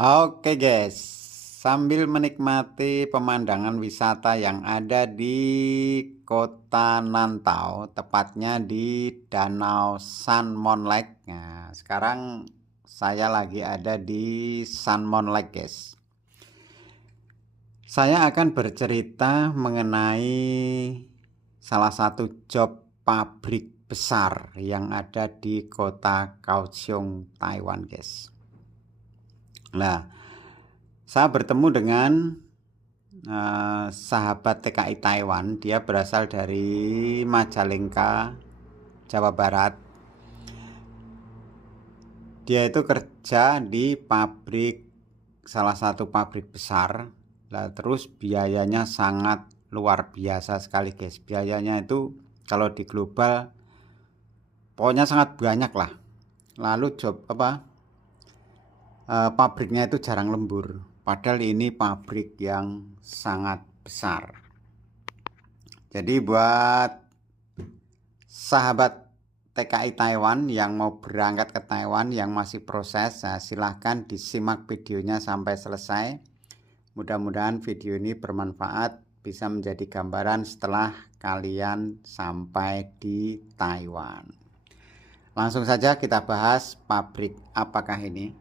Oke guys, sambil menikmati pemandangan wisata yang ada di Kota Nantau, tepatnya di Danau Sanmon Lake. Nah, sekarang saya lagi ada di Sanmon Lake guys. Saya akan bercerita mengenai salah satu job pabrik besar yang ada di kota Kaohsiung, Taiwan guys. Nah, saya bertemu dengan sahabat TKI Taiwan. Dia berasal dari Majalengka, Jawa Barat. Dia itu kerja di pabrik, salah satu pabrik besar. Nah, terus biayanya sangat luar biasa sekali guys. Biayanya itu kalau di global pokoknya sangat banyak lah. Lalu pabriknya itu jarang lembur. Padahal ini pabrik yang sangat besar. Jadi buat sahabat TKI Taiwan yang mau berangkat ke Taiwan yang masih proses, silahkan disimak videonya sampai selesai. Mudah-mudahan video ini bermanfaat, bisa menjadi gambaran setelah kalian sampai di Taiwan. Langsung saja kita bahas pabrik apakah ini.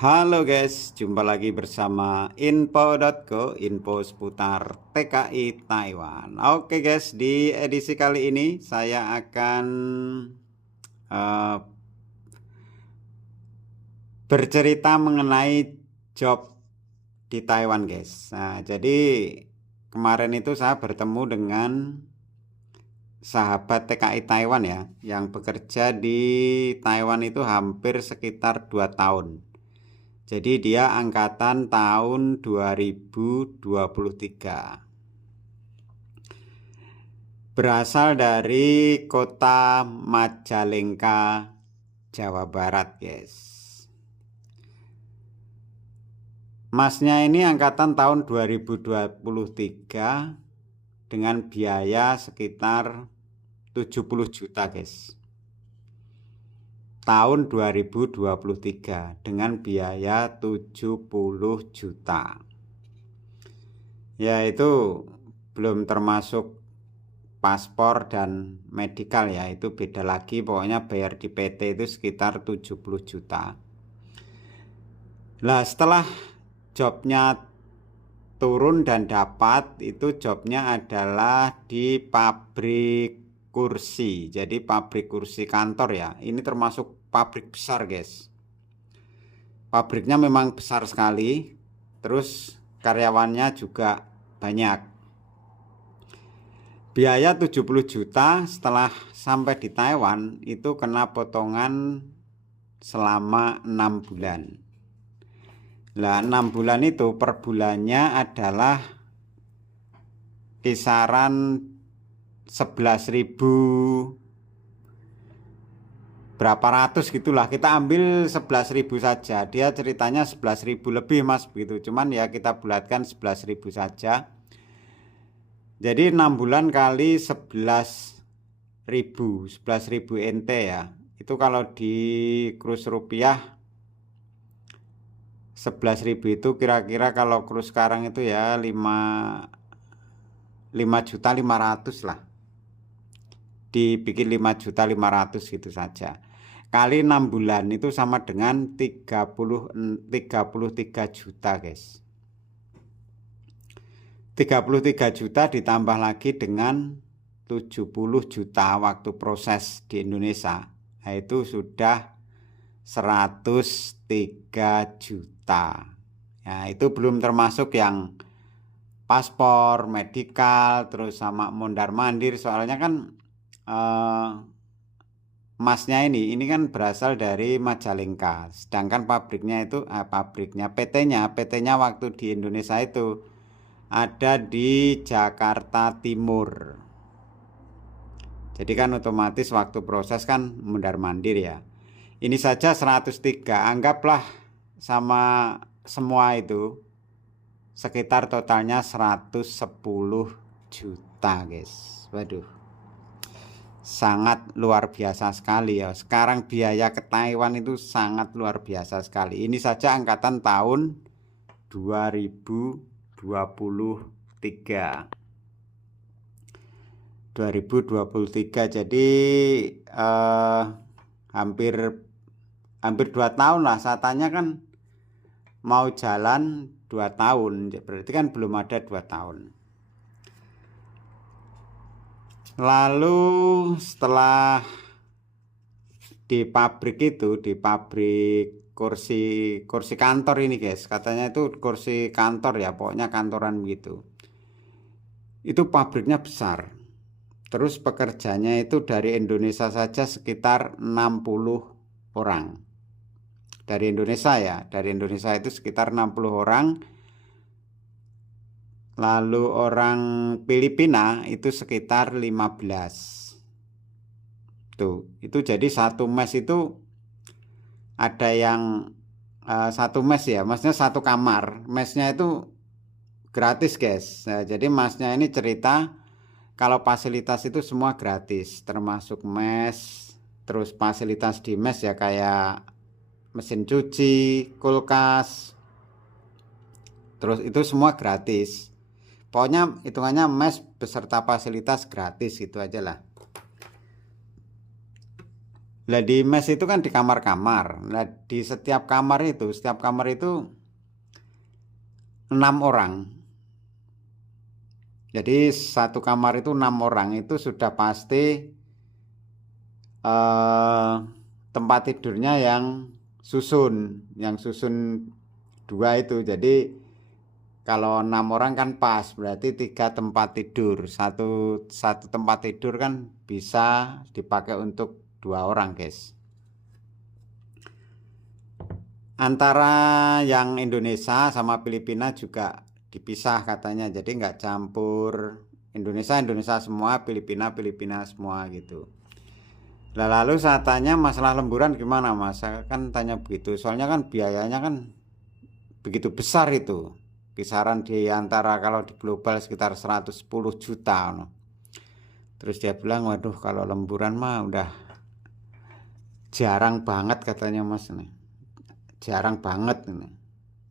Halo guys, jumpa lagi bersama info.co, info seputar TKI Taiwan. Oke guys, di edisi kali ini saya akan bercerita mengenai job di Taiwan guys. Nah, jadi kemarin itu saya bertemu dengan sahabat TKI Taiwan ya, yang bekerja di Taiwan itu hampir sekitar 2 tahun. Jadi dia angkatan tahun 2023. Berasal dari kota Majalengka, Jawa Barat, guys. Masnya ini angkatan tahun 2023 dengan biaya sekitar 70 juta, guys. Tahun 2023 dengan biaya 70 juta. Ya, itu belum termasuk paspor dan medikal ya, itu beda lagi. Pokoknya bayar di PT itu sekitar 70 juta. Nah, setelah jobnya turun dan dapat, itu jobnya adalah di pabrik kursi. Jadi pabrik kursi kantor ya. Ini termasuk pabrik besar guys. Pabriknya memang besar sekali. Terus karyawannya juga banyak. Biaya 70 juta setelah sampai di Taiwan itu kena potongan selama 6 bulan. Nah, 6 bulan itu per bulannya adalah kisaran 11.000 berapa ratus gitulah. Kita ambil 11.000 saja. Dia ceritanya 11.000 lebih mas begitu. Cuman ya kita bulatkan 11.000 saja. Jadi 6 bulan kali 11.000 NT ya. Itu kalau di kurs rupiah 11.000 itu kira-kira kalau kurs sekarang itu ya 5.500.000 lah. Dibikin 5.500.000 gitu saja. Kali 6 bulan itu sama dengan 33 juta guys. 33 juta ditambah lagi dengan 70 juta waktu proses di Indonesia. Nah, itu sudah 103 juta. Ya, itu belum termasuk yang paspor, medikal, terus sama mondar-mandir. Soalnya kan masnya ini kan berasal dari Majalengka, sedangkan pabriknya itu PT-nya waktu di Indonesia itu ada di Jakarta Timur. Jadi kan otomatis waktu proses kan mondar-mandir ya. Ini saja 103, anggaplah sama semua itu sekitar totalnya 110 juta guys. Waduh. sangat luar biasa sekali ya. Sekarang biaya ke Taiwan itu sangat luar biasa sekali. Ini saja angkatan tahun 2023. 2023, jadi hampir 2 tahun lah. Saya tanya kan mau jalan 2 tahun, berarti kan belum ada 2 tahun. Lalu setelah di pabrik itu, di pabrik kursi kantor ini guys, katanya itu kursi kantor ya, pokoknya kantoran begitu. Itu pabriknya besar. Terus pekerjanya itu dari Indonesia saja sekitar 60 orang. Dari Indonesia ya, dari Indonesia itu sekitar 60 orang. Lalu orang Filipina itu sekitar 15. Tuh, itu jadi satu mes itu ada yang satu mes ya, maksudnya satu kamar. Mesnya itu gratis guys. Nah, jadi masnya ini cerita kalau fasilitas itu semua gratis, termasuk mes, terus fasilitas di mes ya kayak mesin cuci, kulkas, terus itu semua gratis. Pokoknya hitungannya mes beserta fasilitas gratis gitu aja lah. Nah di mes itu kan di kamar-kamar. Nah di setiap kamar itu 6 orang. Jadi satu kamar itu 6 orang, itu sudah pasti tempat tidurnya yang susun 2 itu. Jadi kalau 6 orang kan pas, berarti 3 tempat tidur. Satu tempat tidur kan bisa dipakai untuk 2 orang guys. Antara yang Indonesia sama Filipina juga dipisah katanya, jadi nggak campur Indonesia semua, Filipina semua gitu. Lalu saya tanya masalah lemburan gimana mas, saya kan tanya begitu, soalnya kan biayanya kan begitu besar itu, kisaran di antara kalau di global sekitar 110 juta no. Terus dia bilang waduh kalau lemburan mah udah jarang banget katanya mas nih. Jarang banget nih.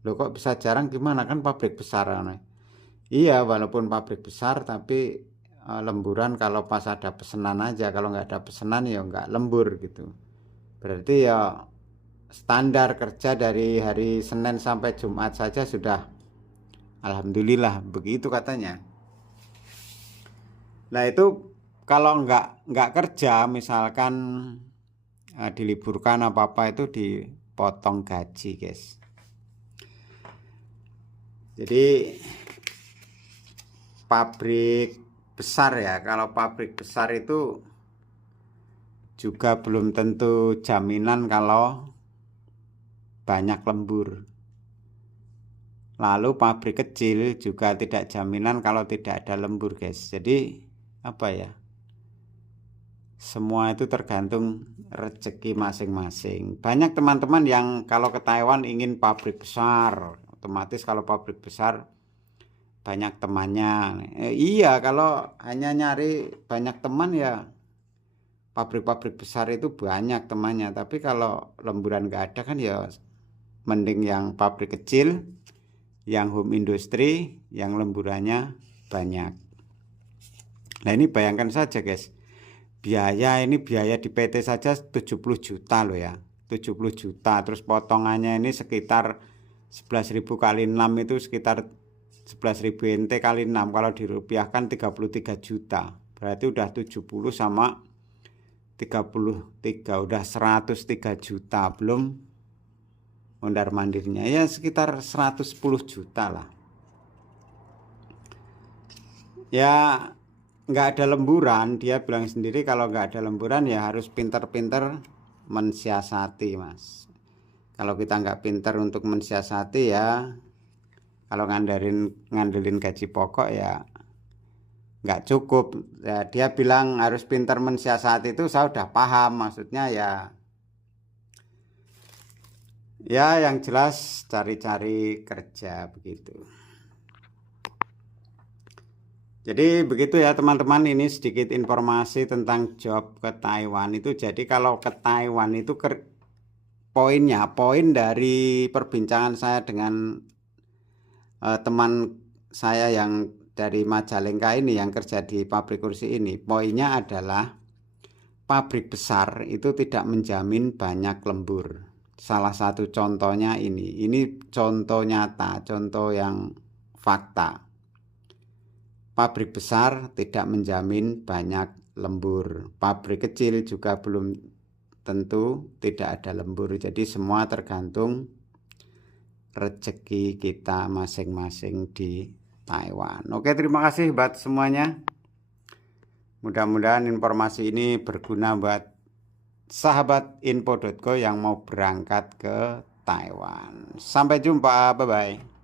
Loh kok bisa jarang gimana, kan pabrik besar nih. Iya walaupun pabrik besar tapi lemburan kalau pas ada pesanan aja, kalau nggak ada pesanan ya nggak lembur gitu. Berarti ya standar kerja dari hari Senin sampai Jumat saja sudah alhamdulillah begitu katanya. Nah itu kalau nggak kerja misalkan diliburkan apa itu dipotong gaji guys. Jadi pabrik besar ya, kalau pabrik besar itu juga belum tentu jaminan kalau banyak lembur. Lalu pabrik kecil juga tidak jaminan kalau tidak ada lembur guys. Jadi apa ya, semua itu tergantung rezeki masing-masing. Banyak teman-teman yang kalau ke Taiwan ingin pabrik besar, otomatis kalau pabrik besar banyak temannya. Iya, kalau hanya nyari banyak teman ya pabrik-pabrik besar itu banyak temannya. Tapi kalau lemburan nggak ada kan ya mending yang pabrik kecil, yang home industry, yang lemburannya banyak. Nah ini bayangkan saja guys, biaya di PT saja 70 juta loh ya, 70 juta. Terus potongannya ini sekitar 11.000 kali 6 itu sekitar 11.000 NT kali 6, kalau dirupiahkan 33 juta. Berarti udah 70 sama 33 udah 103 juta, belum mondar mandirnya ya sekitar 110 juta lah. Ya nggak ada lemburan, dia bilang sendiri kalau nggak ada lemburan ya harus pinter-pinter mensiasati mas. Kalau kita nggak pinter untuk mensiasati ya, kalau ngandelin gaji pokok ya nggak cukup ya. Dia bilang harus pinter mensiasati, itu saya udah paham maksudnya ya yang jelas cari-cari kerja begitu. Jadi begitu ya teman-teman, ini sedikit informasi tentang job ke Taiwan itu. Jadi kalau ke Taiwan itu poin dari perbincangan saya dengan teman saya yang dari Majalengka ini yang kerja di pabrik kursi ini, poinnya adalah pabrik besar itu tidak menjamin banyak lembur. Salah satu contohnya ini contoh nyata, contoh yang fakta. Pabrik besar tidak menjamin banyak lembur. Pabrik kecil juga belum tentu tidak ada lembur. Jadi semua tergantung rezeki kita masing-masing di Taiwan. Oke, terima kasih buat semuanya. Mudah-mudahan informasi ini berguna buat sahabat info.co yang mau berangkat ke Taiwan. Sampai jumpa, bye-bye.